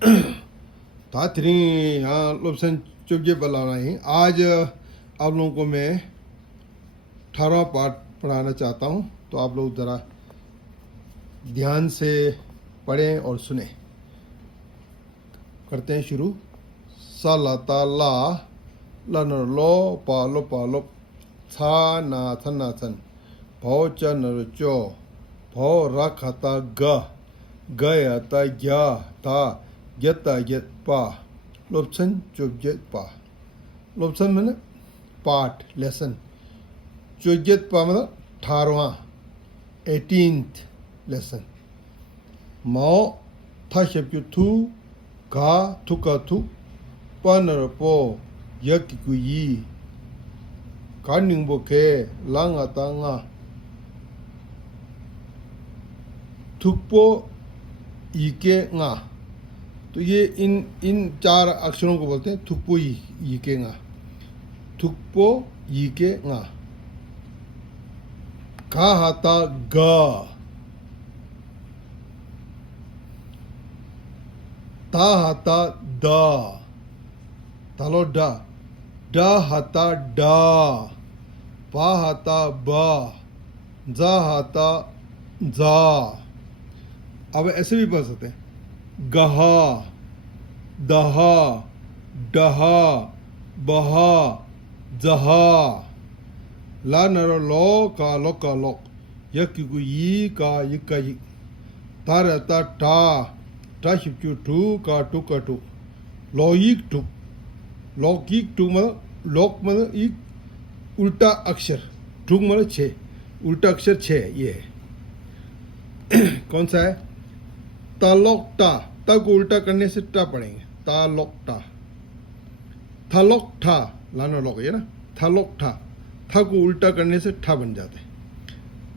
तातरी यहाँ लोबसन चुपजे बलाना ही आज आप लोगों को मैं 18वां पाठ पढ़ाना चाहता हूँ, तो आप लोग ज़रा ध्यान से पढ़ें और सुने। करते हैं शुरू। सा ला ता ला ला न लो पालो था ना थन ना थन भौ च न चो भौ रख आता ग आता ग्या था यता यत पा लोबसन चुपजत पा। लोबसन मैंने पाठ लेसन, चुपजत पा मतलब 18वां 18th लेसन। मौ था शब्द थू घा थुका थु पनर पो यक कुई कानिंग बोके लांगा तांगा थुकपो इके nga। तो ये इन 4 अक्षरों को बोलते हैं थुकपो इके nga, थुकपो इके nga। का हाथा ग, ता हाथा द, तालो ड हाथा ड, पा हाथा ब, जा हाथा जा। अब ऐसे भी पढ़ सकते हैं गहा दहा डहा बहा जहा। ला नर लो का लोक यक यी का यक यिक ता रहता टा शिपचू टू का टू लौयिक टू लौकिक टू मतलब लोक मतलब एक उल्टा अक्षर, टूक मतलब 6 उल्टा अक्षर 6 ये है। कौन सा है? तालोकटा, ता को उल्टा करने से टा पढ़ेंगे तालोकटा। थालोकठा लाना लोग ये ना, थालोकठा था को उल्टा करने से ठा बन जाते।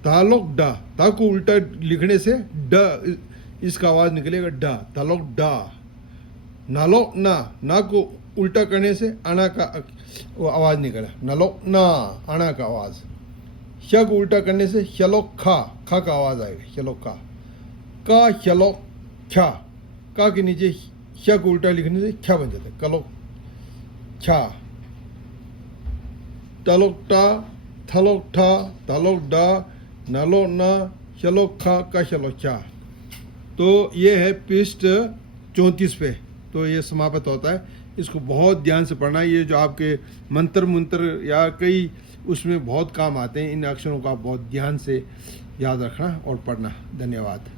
तालोकडा, ता को उल्टा लिखने से ड इसका आवाज निकलेगा डा, तालोक डा। नालोक ना को उल्टा करने से अना का आवाज निकला, नालोक ना अना का आवाज। श को उल्टा करने से शलोक खा का आवाज आएगा, शलोक का शलोक छा, का के नीचे श को उल्टा लिखने से छा बन जाता है, कलोक छा। तलोकटा थलोकठा तलोकडा नलो ना शलोक खा का शलोक छा। तो ये है पृष्ठ 34 पे, तो ये समाप्त होता है। इसको बहुत ध्यान से पढ़ना। ये जो आपके मंत्र या कई उसमें बहुत काम आते हैं, इन अक्षरों का बहुत ध्यान से याद रखना और पढ़ना। धन्यवाद।